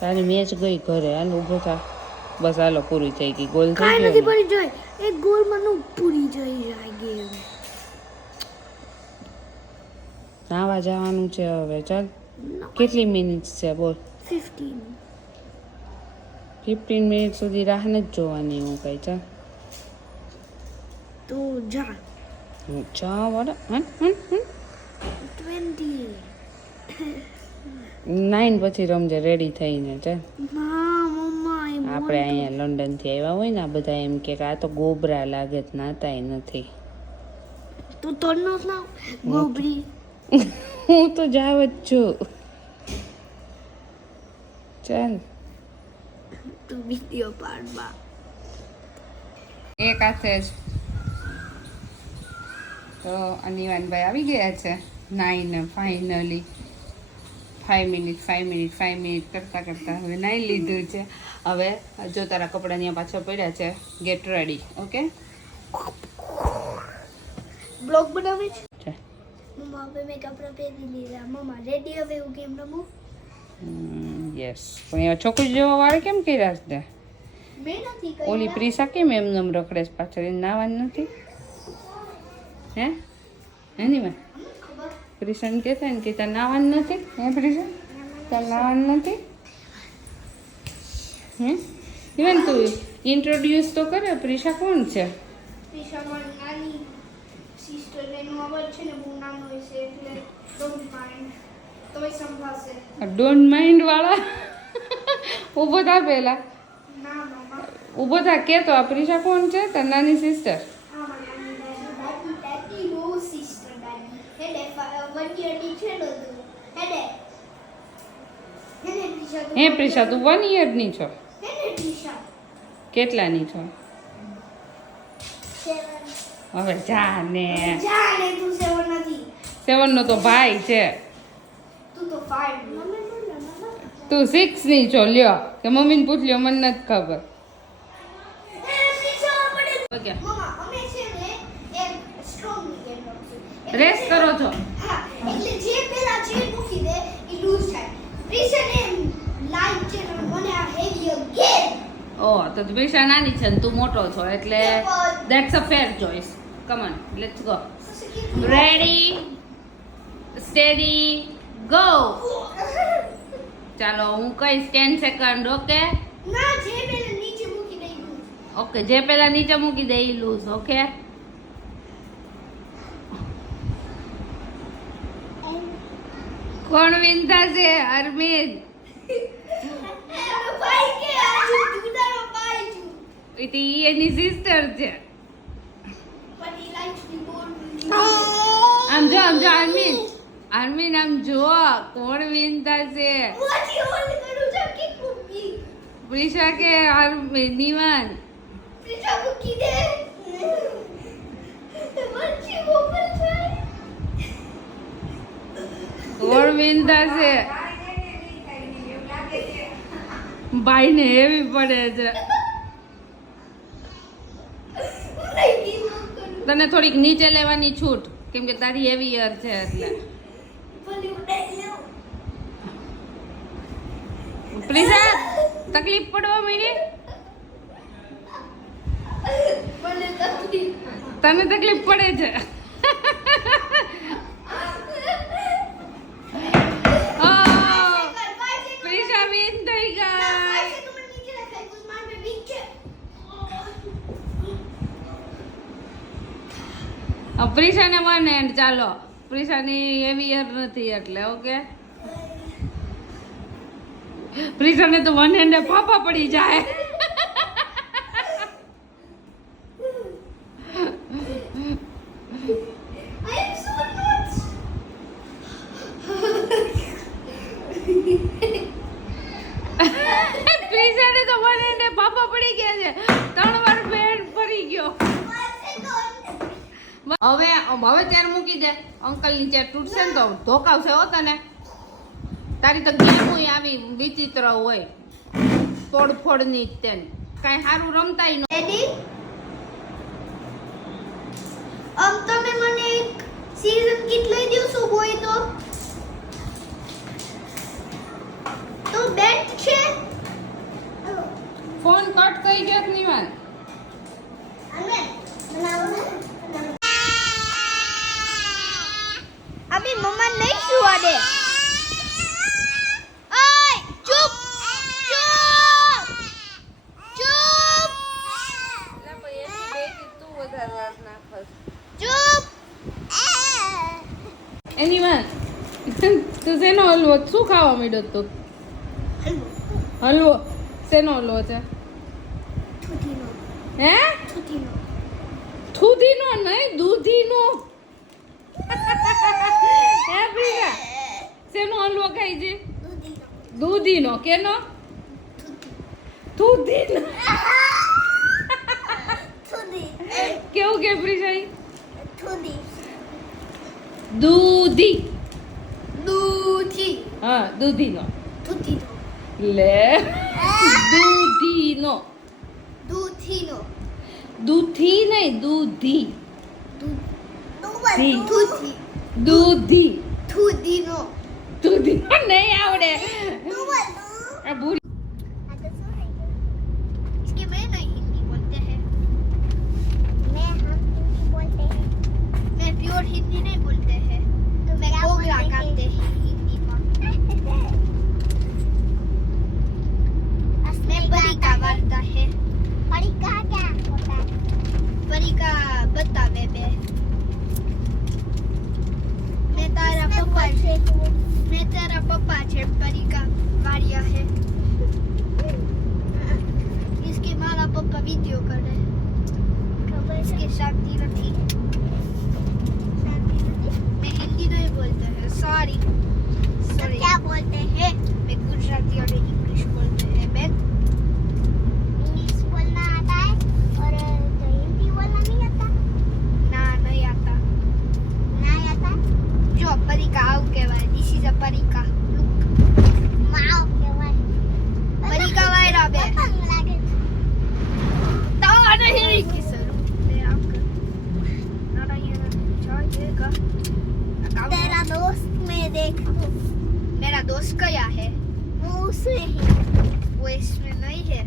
તારી મેચ ગઈ ઘરે. હાલ ઊભો થા. બસ હાલો પૂરી થઈ ગઈ. ગોલ થઈ કાંઈ ગયો નથી ને? પડી જાય. એક ગોલમાં નું પૂરી જઈ જાય ગેમ. નાવા જવાનું છે હવે. ચાલ કેટલી મિનિટ છે બોલ? 15. 15 મિનિટ સુધી રાહ નથી જોવાની હું કઈ. ચાલ તો જા. ચા વાળા 20. 9 પછી રમજે રેડી થઈને. ચાલ ના મમ્મા આપણે અહીંયા લંડનથી આવ્યા હોય ને આ બધા એમ કે આ તો ગોબરા લાગે જ નાતાય નથી. તું તો નો ના ગોબરી. હું તો જાવ જ છું. ચાલ તું વિડિયો પાડવા. એક હાથે જ તો અનિવાનભાઈ આવી ગયા છે. 9 ફાઇનલી 5 મિનિટ કરતાં હવે 9 લીધું છે. હવે જો તારા કપડાં ત્યાં પાછળ પડ્યા છે. Gate ready. ઓકે બ્લોગ બનાવે છે. ચાલ. મમ્મા હવે મેં કપડાં પહેરી લીધા. મમ્મા રેડી હવે હું ગેમ રમું. યસ પણ એવા છોકરી જેવા વાળ કેમ કર્યા છે? મેં નથી કરી. ઓલી પ્રિસા કેમ એમ રખડે છે પાછળ? એને નાવાનું નથી? હે એની માં પ્રિશાને કહેતા ને કે તાર નાવાનું નથી? હે પ્રિશા તાર નાવાનું નથી? હે ઇવન તું ઇન્ટ્રોડ્યુસ તો કરે. પ્રિશા કોણ છે? પ્રિશા મારી નાની સિસ્ટર એનું અવાજ છે ને બહુ નાનો હોય છે એટલે ડોન્ટ માઇન્ડ. તમે સંભાળશે. ડોન્ટ માઇન્ડ વાળા ઊભો થા પહેલા. ના મમ્મા. ઊભો થા કે તો આ પ્રિશા કોણ છે? તાર નાની સિસ્ટર. હા મારી નાની દાદી નો સિસ્ટર દાદી. હેડે 1 યર ની છે ને તું. હેડે પ્રિશા તું. હે પ્રિશા તું 1 યરની છો? હેડે પ્રિશા કેટલાની છો? 7. હવે જા ને. જા ને તું 7 નથી. 7 નો તો ભાઈ છે. તું તો 5 મમ્મી બોલ ને મમ્મા. તું 6 ની છો. લ્યો કે મમ્મીને પૂછ લ્યો, મને નથી ખબર. એ પ્રિશા પડે. ઓકે મમ્મા અમે છે ને એક સ્ટ્રોંગ ગેમ રમશું. રેસ કરો છો? હા એટલે જે પેલા જે મૂકી દે એ લૂઝ થાય. પ્રિશાને લાઈટ છે ને મને આ હેવી ગેમ. ઓ તો પ્રિશા નાની છે ને તું મોટો છો એટલે that's a fair choice. Come on let's go. Ready steady go. ચાલો હું કહીશ 10 સેકન્ડ. ઓકે ના જે પેલા નીચે મૂકી દે લૂઝ. ઓકે જે પેલા નીચે મૂકી દે ઈ લૂઝ. ઓકે કોણ વિનતા છે? અરવિંદ. એનો ભાઈ કે આજુ જુદાનો ભાઈ છું. ઈ એની સિસ્ટર છે. પણ ઈ લાઈટ ની બોલ. આમ જો અરવિંદ આમ જો કોણ વિનતા છે? વાજી ઓલ કરું છે કે કુકી. પ્રિશા કે નિવાન? પ્રિશા મૂકી દે. વાજી મોકલ છે. કોણ વિનતા છે? ભાઈ ને હેવી પડે છે. તને થોડીક નીચે લેવાની છૂટ કેમ કે તારી હેવી યર છે એટલે. પ્રિશા તકલીફ પડવા માંડી? તને તકલીફ પડે છે? પ્રિશા વિન થઈ ગઈ. પ્રિશાને 1 એન્ડ. ચાલો પ્રિશાની હેવી યર નથી એટલે. ઓકે પ્રિશાને તો 1 એન્ડ ફાફા પડી જાય. પ્રિશાને તો 1 એન્ડ ફાફા પડી ગયા છે. 3 વાર બેડ પડી ગયો. હવે ચેર મૂકી દે. અંકલ ની ચેર તૂટશે ને તો ધોકાવશે હો તને. તારી તો ગેમ આવી વિચિત્ર હોય તોડફોડ ની. તેને કઈ સારું રમતાય ન. રેડી તમે મને એક સીઝન કિટ લઈ દેશો બોય તો બેટ છે કટ થઈ ગયો કે નિવાન अभी मम्मा नहीं सुआ दे ओए चुप चुप चुप चुप એનીવાન તું શેનો હલવો શું ખાવા માંડ્યો તું હલવો શેનો હલવો છે थूथीनो હે थूथीनो થૂધીનો નહીં દૂધીનો હે પ્રિયા શેનો હલવો ખાઈ છે दूधीनो દૂધીનો કેનો થૂધીનો थूदी કેવું કે પ્રિયા थूदी દૂધી दूधी હા દૂધીનો थूथीनो લે દૂધીનો दूधीनो દૂધી નહીં દૂધી धी। थूथी દૂધી थूदीनो દૂધીનો નહીં આવડે આ ભૂલ इसके में नहीं हिंदी बोलते हैं मैं हम हिंदी बोलते हैं मैं प्योर हिंदी नहीं बोलते हैं तो मैं गोगला गाते हैं हिंदी में मैं परी का वार्ता है परी का क्या होता है परी का बतावे बे मैं तारा पप्पा है मैं तेरा पप्पा है परी का वारिया है इसके मारा पप्पा वीडियो कर रहे हैं इसके शांति नहीं मैं हिंदी नहीं बोलते हैं सॉरी सॉरी क्या बोलते हैं मैं गुजराती और इंग्लिश बोलते हैं मैं इंग्लिश बोलना आता है और हिंदी बोलना नहीं आता ना नहीं आता जो परिका आव कहेवाय दिस इज अ परिका माव कहेवाय परिका वायरा बे लागे तावा नहीं किसर ते आप नारायण जाएगा तेरा दोस्त मैं देख मेरा दोस्त क्या है वो उसमें है वो इसमें नहीं है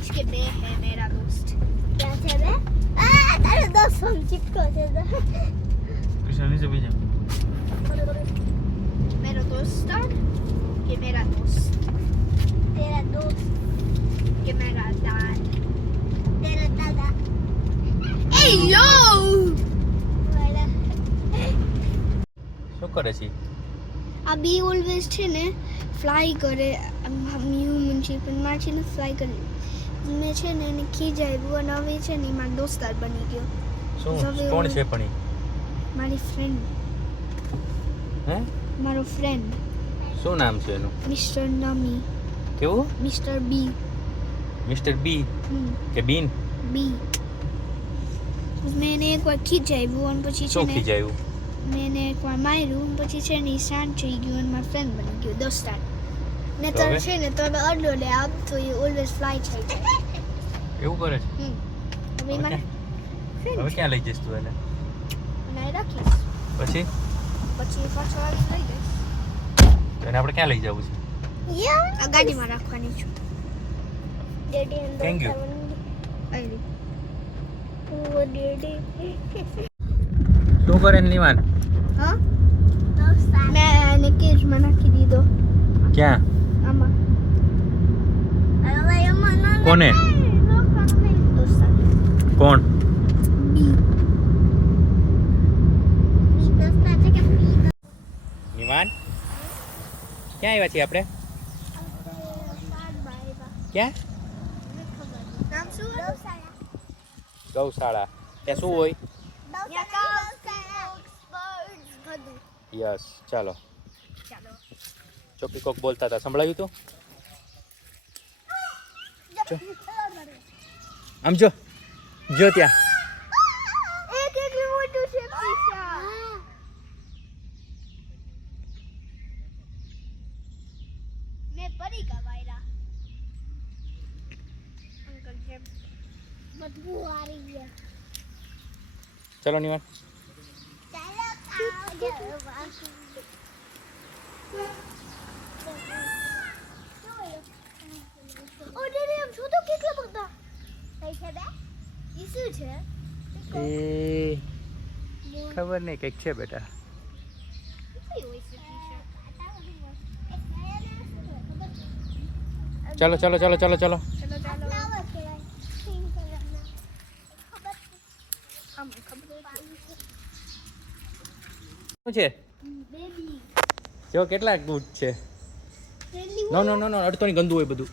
इसके में है मेरा दोस्त क्या है बे तेरा दोस्त हम चिपको से कृष्ण नीचे भी जा मेरा दोस्त ये मेरा दोस्त तेरा दोस्त ये मेरा दादा तेरा दादा ए यो શું કરે છે अभी ऑलवेज છે ને ફ્લાય કરે હ્યુમન છે પણ મારે છે ને ફ્લાય કરે મેં છે ને એને ખીજાવ્યું અને હવે છે ને મારો દોસ્તાર બની ગયો શું કોણ છે પણ મારી ફ્રેન્ડ હે મારો ફ્રેન્ડ શું નામ છે એનું મિસ્ટર નમી કેવું મિસ્ટર બી મિસ્ટર બી કે બીન બી મેં એને એકવાર ખીજાવ્યું અને પછી છે શું ને ખીજાયું મેં એને એકવાર માર્યું અને પછી છે ને એ શાંત થઈ ગયું અને મારો ફ્રેન્ડ બની ગયો દોસ્તાર ને તો તો હવે? છે ને તો હવે અડલો લે આપ તો એ ઓલવેઝ ફ્લાય થઈ જાય એવું કરે છે હવે હવે મારા હવે ફ્રેન્ડ ક્યાં લઈ જઈશ તું એને અને રાખીશ પછી પછી પાછો આવી લઈ જઈશ તો એને આપણે ક્યાં લઈ જવું છે આ ગાડીમાં રાખવાની છું Thank you. શું કરે છે નિવાન હા મેં એને કેજમાં નાખી દીધો ક્યાં આમાં કોને દોસ્તાર કોણ બી દોસ્તાર છે કે બી નિવાન ક્યાં આવ્યા છીએ આપણે ક્યાં નામ શું ગૌશાળા ત્યાં શું હોય યસ ચાલો ચોકી કોક બોલતા હતા સંભળાવ્યું તું આમ જો જો ત્યાં એક મોટું છે પીસા મેં પરી કા વાયરા અંકલ જેમ બદબુ આ રહી છે ચલો નિવાન ઓડરે એમ છે એ ખબર નહીં કંઈક છે બેટા. કઈ હોય છે ટી-શર્ટ? ચલો ચલો ચલો ચલો ચલો. ચલો ચાલો આમ ખબર શું છે? બેબી જો કેટલા ગુડ છે. રેલી નો નો નો નો અડતો નહીં, ગંદુ હોય બધું.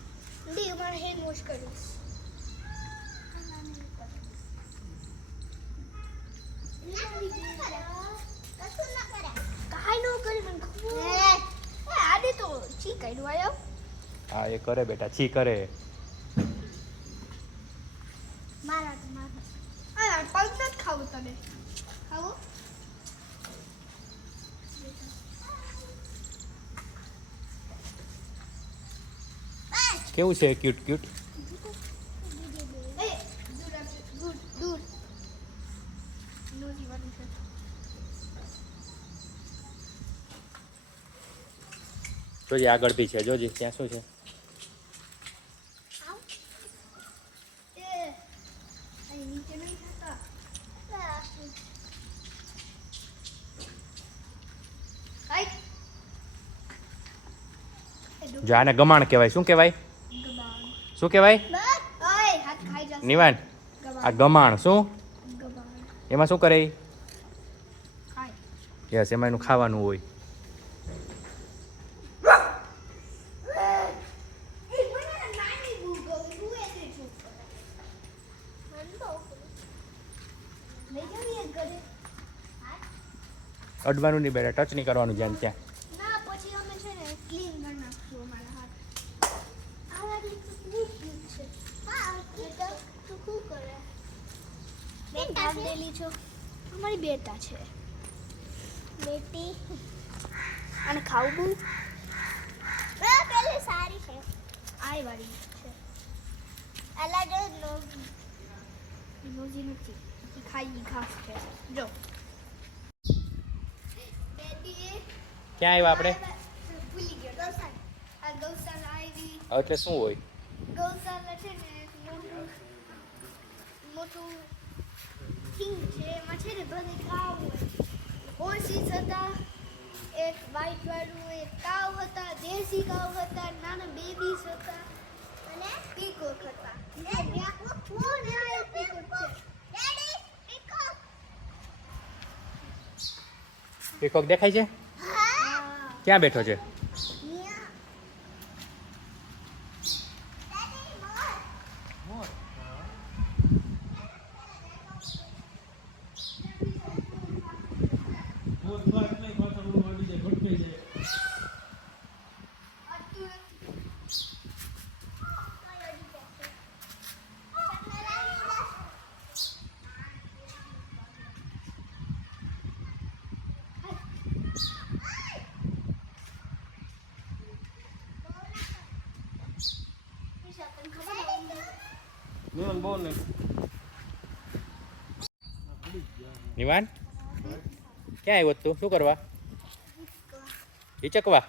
દી મારે હેન્ડ વોશ કરીશ કાઈ નો કરી મને ખબર આડે તો છી કાઢ્યું આયો હા એ કરે બેટા, છી કરે. મારા આ પગ નથી ખાવું તને ખાવું કેવું છે ક્યુટ ક્યુટ? એ દૂર દૂર દૂર નો જીવાનું છે જોજે આગળ બી છે, જોજે ત્યાં શું છે. એ અહીં નીચે નહીં થતા કાઈ જો આને ગમાણ કહેવાય. શું કહેવાય? શું કહેવાય? ઓય હાથ ખાઈ જશે નિવાન આ ગમાણ શું? ગબાણ એમાં શું કરે? ખાય યસ, એમાં એનું ખાવાનું હોય. અડવાનું નહીં બેટા, ટચ નહીં કરવાનું જ્યાં ત્યાં. ના પછી અમે છે ને ક્લીન કરી નાખશું અમારા હાથ આ વાળી તો ખૂબ ક્યુટ છે હા એ તો તું શું કરે બેટા દેલી છો અમારી બેટા છે બેટી અને ખાવું બહુ પેલી સારી છે આઈ વાળી છે અલગ નોજી નથી એ ખાઈ ઘાસ છે જો ક્યાં આવ્યા આપણે? ભૂલી ગયો ગૌશાળા આ ગૌશાળા આવી એટલે શું હોય? ગૌશાળા છે ને મોટું થિંગ છે એમાં છે ને બધે કાવ હોય હોર્સીસ હતા એક વ્હાઈટ વાળું એક કાવ હતા દેશી કાવ હતા નાના બેબીસ હતા અને પીકોક હતા પીકોક દેખાય છે? ક્યાં બેઠો છે? નિવાન ક્યાં આવ્યો તું? શું કરવા? હિચકવા?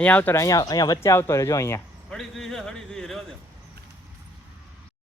અહીંયા આવતો રહે, અહીંયા વચ્ચે આવતો રહે. જો અહીંયા હળી ગઈ છે, હળી ગઈ, રહેવા દે.